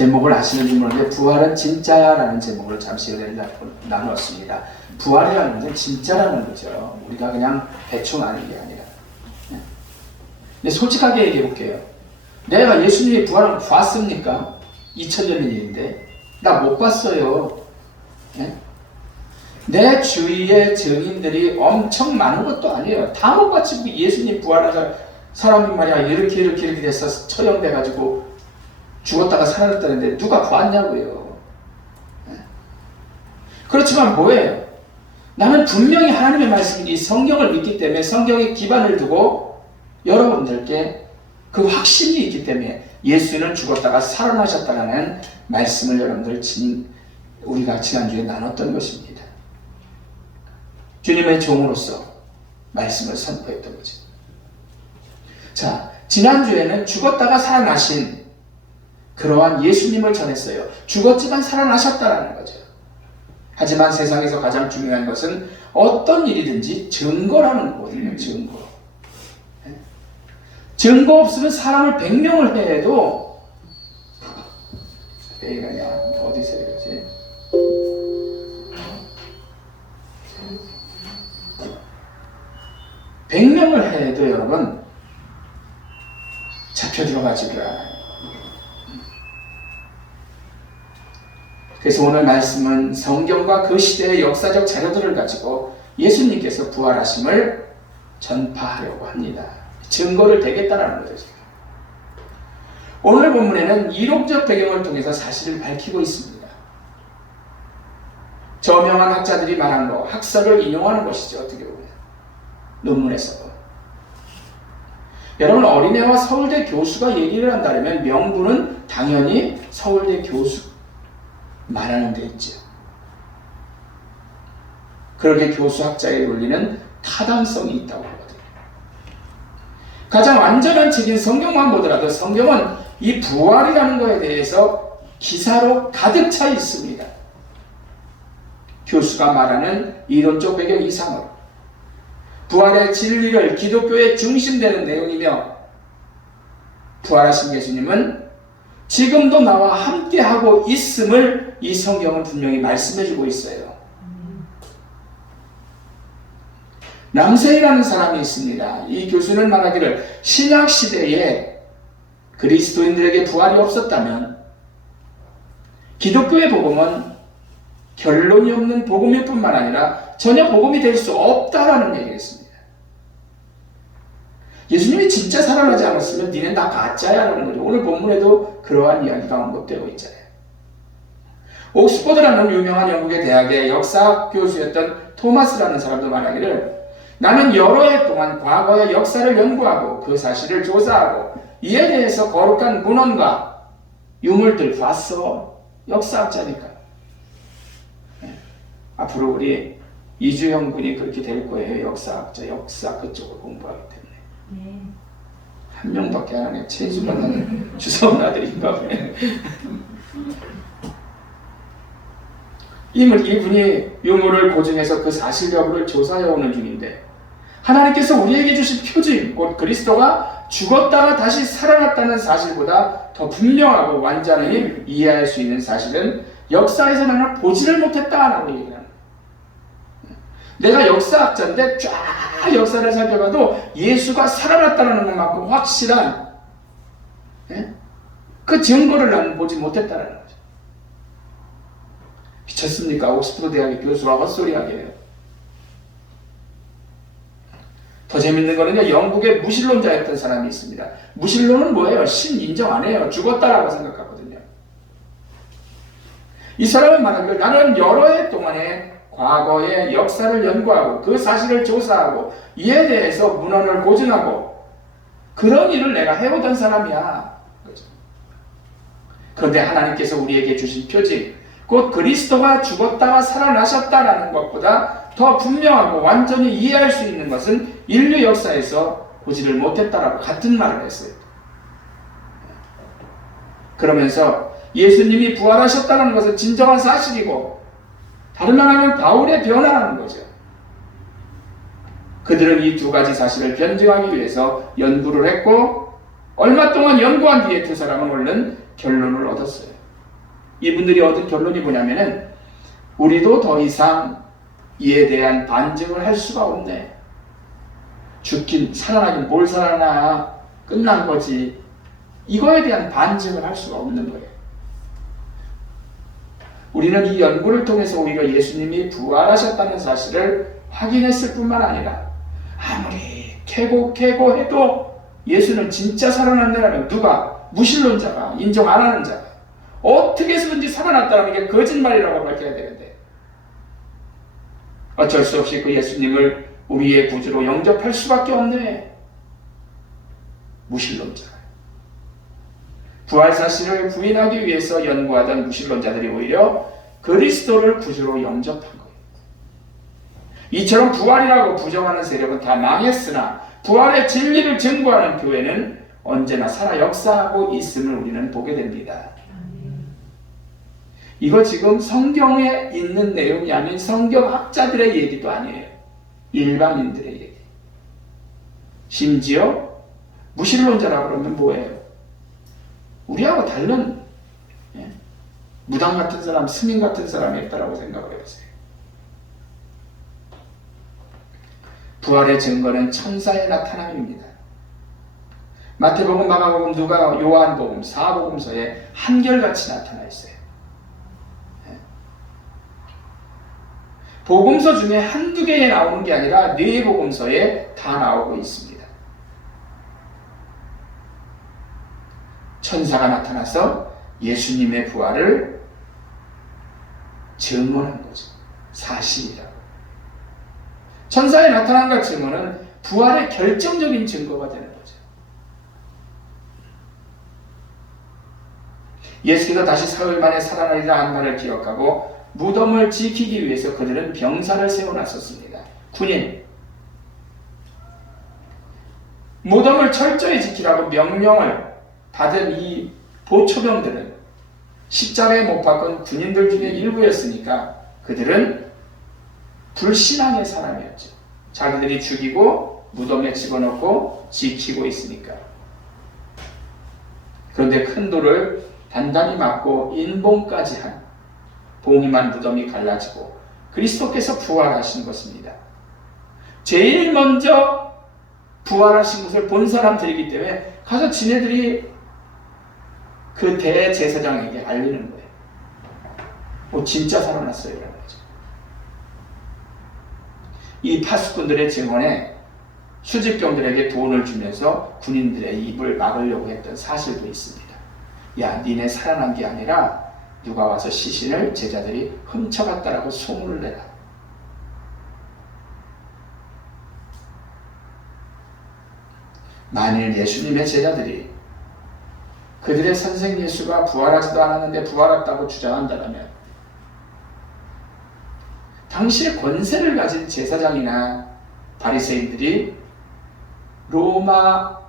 제목을 아시는지 모르는데 부활은 진짜야 라는 제목으로 잠시 나누었습니다. 부활이라는 것은 진짜라는 거죠. 우리가 그냥 대충 아는 게 아니라. 근데 솔직하게 얘기해 볼게요. 내가 예수님이 부활을 봤습니까? 2000년 일인데 나 못 봤어요. 내 주위의 증인들이 엄청 많은 것도 아니에요. 다 못 봤지. 예수님 부활한 사람이 말이야 이렇게 돼서 처형돼가지고 죽었다가 살아났다는데 누가 봤냐고요. 그렇지만 뭐예요? 나는 분명히 하나님의 말씀이 성경을 믿기 때문에 성경에 기반을 두고 여러분들께 그 확신이 있기 때문에 예수는 죽었다가 살아나셨다는 말씀을 여러분들 우리가 지난주에 나눴던 것입니다. 주님의 종으로서 말씀을 선포했던 거죠. 자, 지난주에는 죽었다가 살아나신 그러한 예수님을 전했어요. 죽었지만 살아나셨다는 거죠. 하지만 세상에서 가장 중요한 것은 어떤 일이든지 증거라는 거거든요. 증거. 증거 없으면 사람을 100명을 해도 얘가냐 어디서 이러지? (100명을) 해도 여러분 잡혀 들어가지를 않아요. 그래서 오늘 말씀은 성경과 그 시대의 역사적 자료들을 가지고 예수님께서 부활하심을 전파하려고 합니다. 증거를 대겠다라는 거죠. 오늘 본문에는 이론적 배경을 통해서 사실을 밝히고 있습니다. 저명한 학자들이 말한 거, 학설을 인용하는 것이죠. 어떻게 보면 논문에서. 여러분, 어린애와 서울대 교수가 얘기를 한다면 명분은 당연히 서울대 교수 말하는 데 있죠. 그렇게 교수 학자의 논리는 타당성이 있다고 하거든요. 가장 완전한 책인 성경만 보더라도 성경은 이 부활이라는 것에 대해서 기사로 가득 차 있습니다. 교수가 말하는 이론적 배경 이상으로 부활의 진리를 기독교의 중심되는 내용이며 부활하신 예수님은 지금도 나와 함께하고 있음을 이 성경은 분명히 말씀해주고 있어요. 남세이라는 사람이 있습니다. 이 교수는 말하기를 신약시대에 그리스도인들에게 부활이 없었다면 기독교의 복음은 결론이 없는 복음일 뿐만 아니라 전혀 복음이 될 수 없다라는 얘기를 했습니다. 예수님이 진짜 살아나지 않았으면 니는 다 가짜야 라는 거죠. 오늘 본문에도 그러한 이야기가 언급되고 있잖아요. 옥스퍼드라는 유명한 영국의 대학의 역사학 교수였던 토마스라는 사람도 말하기를 나는 여러 해 동안 과거의 역사를 연구하고 그 사실을 조사하고 이에 대해서 거룩한 문헌과 유물들 봤어. 역사학자니까. 앞으로 우리 이주영 군이 그렇게 될 거예요. 역사학자, 역사 그쪽을 공부하기 때문에. 한 명밖에 안 하네. 최수만 주서운 아들인가 보네. 이분이 유물을 고증해서 그 사실 여부를 조사해 오는 중인데 하나님께서 우리에게 주신 표징, 곧 그리스도가 죽었다가 다시 살아났다는 사실보다 더 분명하고 완전히 이해할 수 있는 사실은 역사에서 나는 보지를 못했다라고 얘기를 합니다. 내가 역사학자인데 쫙 역사를 살펴봐도 예수가 살아났다는 것만큼 확실한 그 증거를 나는 보지 못했다는 거죠. 미쳤습니까? 옥스퍼드 대학의 교수가 헛소리하게 해요. 더 재밌는 거는요, 영국의 무신론자였던 사람이 있습니다. 무신론은 뭐예요? 신 인정 안 해요. 죽었다라고 생각하거든요. 이 사람은 말하기를 나는 여러 해 동안에 과거의 역사를 연구하고 그 사실을 조사하고 이에 대해서 문헌을 고증하고 그런 일을 내가 해오던 사람이야. 그렇죠? 그런데 하나님께서 우리에게 주신 표징, 곧 그리스도가 죽었다가 살아나셨다라는 것보다 더 분명하고 완전히 이해할 수 있는 것은 인류 역사에서 보지를 못했다라고 같은 말을 했어요. 그러면서 예수님이 부활하셨다는 것은 진정한 사실이고 다른 말하면 바울의 변화라는 거죠. 그들은 이 두 가지 사실을 변증하기 위해서 연구를 했고 얼마 동안 연구한 뒤에 두 사람은 얼른 결론을 얻었어요. 이분들이 얻은 결론이 뭐냐면은 우리도 더 이상 이에 대한 반증을 할 수가 없네. 죽긴 살아나긴 뭘 살아나, 끝난 거지. 이거에 대한 반증을 할 수가 없는 거예요. 우리는 이 연구를 통해서 오히려 예수님이 부활하셨다는 사실을 확인했을 뿐만 아니라 아무리 캐고 해도 예수는 진짜 살아난다면 누가? 무신론자가, 인정 안 하는 자가 어떻게 해서든지 살아났다는 게 거짓말이라고 밝혀야 되는데 어쩔 수 없이 그 예수님을 우리의 구주로 영접할 수밖에 없네. 무신론자가. 부활 사실을 부인하기 위해서 연구하던 무신론자들이 오히려 그리스도를 구주로 영접한 거예요. 이처럼 부활이라고 부정하는 세력은 다 망했으나 부활의 진리를 증거하는 교회는 언제나 살아 역사하고 있음을 우리는 보게 됩니다. 이거 지금 성경에 있는 내용이 아닌 성경학자들의 얘기도 아니에요. 일반인들의 얘기. 심지어 무신론자라고 그러면 뭐예요? 우리하고 다른 무당 같은 사람, 스님 같은 사람이 있다고 생각을 해보세요. 부활의 증거는 천사의 나타남입니다. 마태복음, 마가복음, 누가, 요한복음, 사복음서에 한결같이 나타나 있어요. 복음서 중에 한두 개에 나오는 게 아니라 네 복음서에 다 나오고 있습니다. 천사가 나타나서 예수님의 부활을 증언한 거죠. 사실이라고. 천사의 나타남과 증언은 부활의 결정적인 증거가 되는 거죠. 예수께서 다시 사흘 만에 살아나리라 한 말을 기억하고 무덤을 지키기 위해서 그들은 병사를 세워놨었습니다. 군인. 무덤을 철저히 지키라고 명령을 받은 이 보초병들은 십자가에 못 박은 군인들 중에 일부였으니까 그들은 불신앙의 사람이었죠. 자기들이 죽이고 무덤에 집어넣고 지키고 있으니까. 그런데 큰 돌을 단단히 맞고 인봉까지 한 봉임한 무덤이 갈라지고 그리스도께서 부활하신 것입니다. 제일 먼저 부활하신 것을 본 사람들이기 때문에 가서 지네들이 그 대제사장에게 알리는 거예요. 진짜 살아났어요. 이런 거죠. 이 파수꾼들의 증언에 수집병들에게 돈을 주면서 군인들의 입을 막으려고 했던 사실도 있습니다. 야, 니네 살아난 게 아니라 누가 와서 시신을 제자들이 훔쳐갔다라고 소문을 내라. 만일 예수님의 제자들이 그들의 선생 예수가 부활하지도 않았는데 부활했다고 주장한다면 당시의 권세를 가진 제사장이나 바리새인들이 로마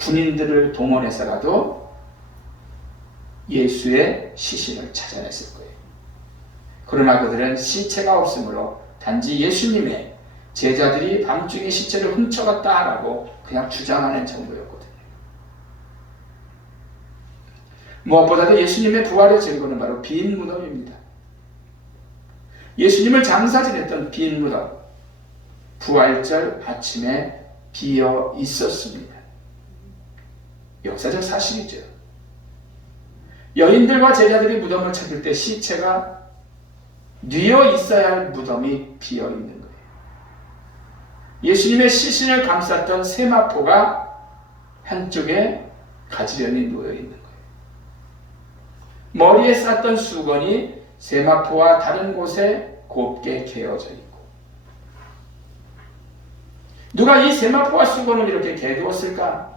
군인들을 동원해서라도 예수의 시신을 찾아냈을 거예요. 그러나 그들은 시체가 없으므로 단지 예수님의 제자들이 밤중에 시체를 훔쳐갔다라고 그냥 주장하는 정도였거든요. 무엇보다도 예수님의 부활의 증거는 바로 빈 무덤입니다. 예수님을 장사 지냈던 빈 무덤, 부활절 아침에 비어 있었습니다. 역사적 사실이죠. 여인들과 제자들이 무덤을 찾을 때 시체가 뉘어 있어야 할 무덤이 비어 있는 거예요. 예수님의 시신을 감쌌던 세마포가 한쪽에 가지런히 놓여 있는 거예요. 머리에 쌌던 수건이 세마포와 다른 곳에 곱게 개어져 있고, 누가 이 세마포와 수건을 이렇게 개두었을까?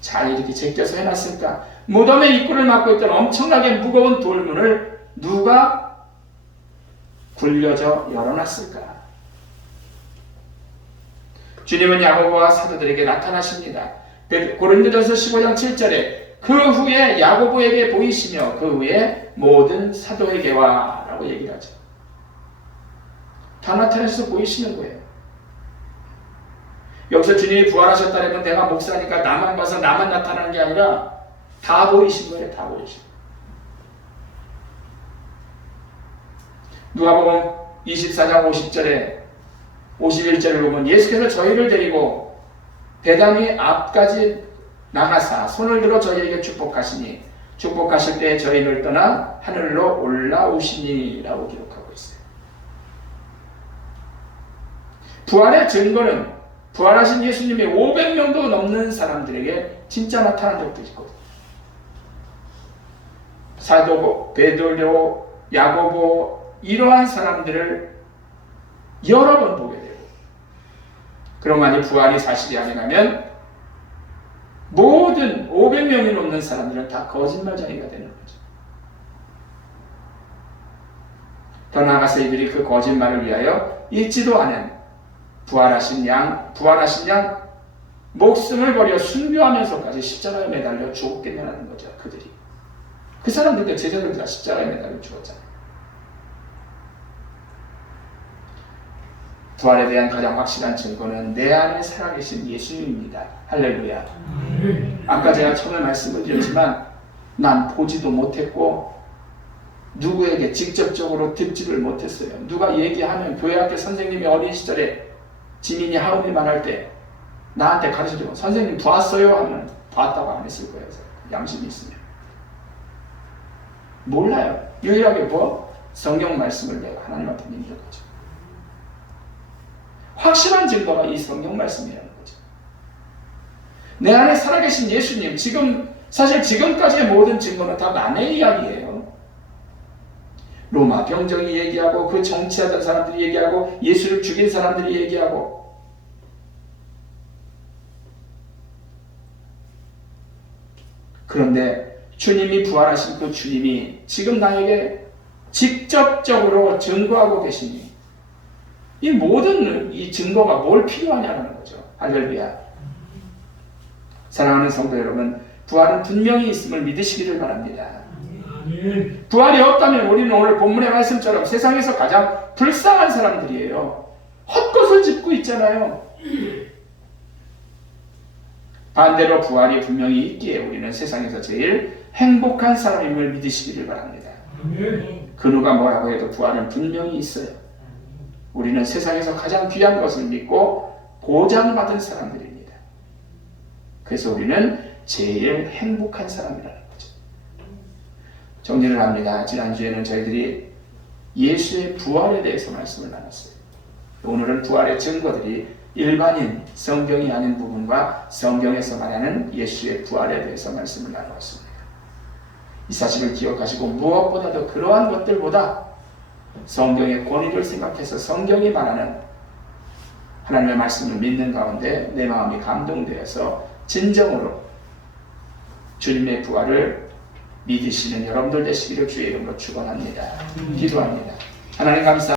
잘 이렇게 제껴서 해놨을까? 무덤의 입구를 막고 있던 엄청나게 무거운 돌문을 누가 굴려져 열어놨을까? 주님은 야고보와 사도들에게 나타나십니다. 고린도전서 15장 7절에 그 후에 야고보에게 보이시며 그 후에 모든 사도에게와 라고 얘기를 하죠. 다 나타나셔서 보이시는 거예요. 여기서 주님이 부활하셨다는 건 내가 목사니까 나만 봐서 나만 나타나는 게 아니라 다 보이신 거예요. 다 보이신 거예요. 누가복음 24장 50절에 51절을 보면 예수께서 저희를 데리고 베다니 앞까지 나가사 손을 들어 저희에게 축복하시니 축복하실 때 저희를 떠나 하늘로 올라오시니 라고 기록하고 있어요. 부활의 증거는 부활하신 예수님이 500명도 넘는 사람들에게 진짜 나타난 적도 있거든요. 사도 베드로, 야고보 이러한 사람들을 여러 번 보게 되고, 그럼 만약 부활이 사실이 아니라면 모든 500명이 넘는 사람들은 다 거짓말쟁이가 되는 거죠. 더 나아가서 이들이 그 거짓말을 위하여 잊지도 않은 부활하신 양 목숨을 버려 순교하면서까지 십자가에 매달려 죽었겠냐는 거죠. 그들이. 그 사람들도 제자들도 다 십자가에 매달려 죽었잖아요. 부활에 대한 가장 확실한 증거는 내 안에 살아계신 예수님입니다. 할렐루야. 아까 제가 처음에 말씀을 드렸지만 난 보지도 못했고 누구에게 직접적으로 듣지를 못했어요. 누가 얘기하면 교회 학교 선생님이 어린 시절에 지민이 하은이 말할 때 나한테 가르쳐주고 선생님 보았어요? 하면 봤다고 안 했을 거예요. 양심이 있으면. 몰라요. 유일하게 뭐? 성경 말씀을 내가 하나님 앞에 믿는 거죠. 확실한 증거가 이 성경 말씀이라는 거죠. 내 안에 살아계신 예수님, 사실 지금까지의 모든 증거는 다 남의 이야기예요. 로마 병정이 얘기하고 그 정치하던 사람들이 얘기하고 예수를 죽인 사람들이 얘기하고, 그런데 주님이 부활하신 그 주님이 지금 나에게 직접적으로 증거하고 계시니 이 모든 이 증거가 뭘 필요하냐는 거죠. 할렐루야. 사랑하는 성도 여러분, 부활은 분명히 있음을 믿으시기를 바랍니다. 부활이 없다면 우리는 오늘 본문의 말씀처럼 세상에서 가장 불쌍한 사람들이에요. 헛것을 짚고 있잖아요. 반대로 부활이 분명히 있기에 우리는 세상에서 제일 행복한 사람임을 믿으시기를 바랍니다. 그 누가 뭐라고 해도 부활은 분명히 있어요. 우리는 세상에서 가장 귀한 것을 믿고 보장받은 사람들입니다. 그래서 우리는 제일 행복한 사람이라는 거죠. 정리를 합니다. 지난주에는 저희들이 예수의 부활에 대해서 말씀을 나눴어요. 오늘은 부활의 증거들이 일반인 성경이 아닌 부분과 성경에서 말하는 예수의 부활에 대해서 말씀을 나누었습니다. 이 사실을 기억하시고 무엇보다도 그러한 것들보다 성경의 권위를 생각해서 성경이 말하는 하나님의 말씀을 믿는 가운데 내 마음이 감동되어서 진정으로 주님의 부활을 믿으시는 여러분들 되시기를 주의 이름으로 축원합니다. 기도합니다. 하나님 감사합니다.